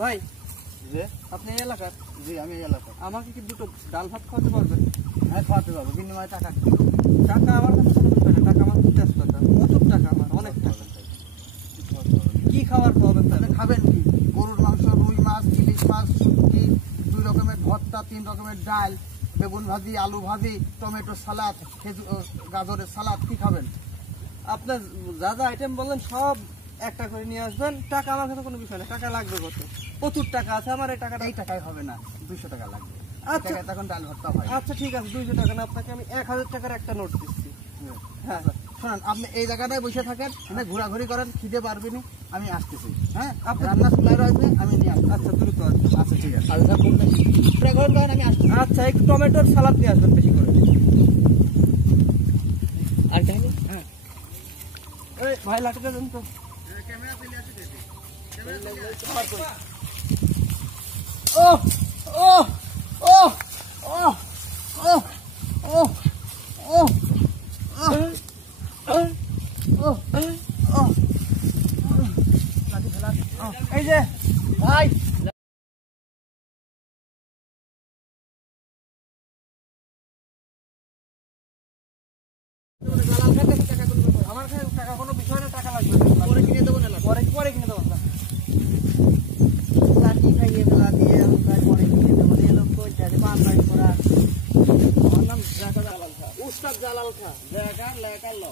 ভাই যে আপনি এই এলাকার? জি আমি এই এলাকার। আমাকে কি দুটো ডাল ভাত খাওয়াতে পারবেন? হ্যাঁ খাওয়াতে পারবো, বিনিময়ে টাকা কি? টাকা আমার কাছে কোনো বিষয় না, টাকা আমার খুব ব্যস্ততা, প্রচুর টাকা আমার, অনেক টাকা। কি খাবার খাওয়াবেন তাহলে? খাবেন কি? গরুর মাংস, রুই মাছ, ইলিশ মাছ, শুটকি, 2 রকমের ভর্তা, 3 রকমের ডাল, বেগুন ভাজি, আলু ভাজি, টমেটো সালাদ, গাজরের সালাদ, কি খাবেন? আপনার যা যা আইটেম বললেন সব একটা করে নিয়ে আসবেন। টাকা আমার কাছে কোনো বিষয় না, টাকা লাগবে কত? প্রচুর টাকা আছে আমার, এই টাকাটা। এই টাকায় হবে না, 200 টাকা লাগবে। আচ্ছা তখন ডাল ভর্তা হয়। আচ্ছা ঠিক আছে, 200 টাকা না, আপনাকে আমি 1000 টাকার একটা নোট দিচ্ছি। হ্যাঁ শোনেন, আপনি এই জায়গাটায় বসে থাকেন, মানে ঘোরাঘুরি করেন, খিদে পারবেন, আমি আসতেছি। হ্যাঁ আপনি রান্না চুলায় রয়েছে, আমি নিয়ে আসবো। আচ্ছা দ্রুত আসবেন। আচ্ছা ঠিক আছে, আমি আসছি। আচ্ছা একটু টমেটোর সালাদ নিয়ে আসবেন বেশি করে। আর কাহিনী? হ্যাঁ এই ভাই লাঠিটা দেন তো। ও ও ও ও ও ও ও এই যে ভাই আমার কাছে টাকা কোনো বিষয় না, টাকা লাগবে পরে কিনে দেবো না? পরে পরে কিনে দেবো। লাঠি খাইয়ে ফেলা দিয়ে পরে কিনে দেবো। এই লোক কইতে পান্তাই করা। আমার নাম জালাল খা, উস্তাদ জালাল খা। জায়গা লেখা ল।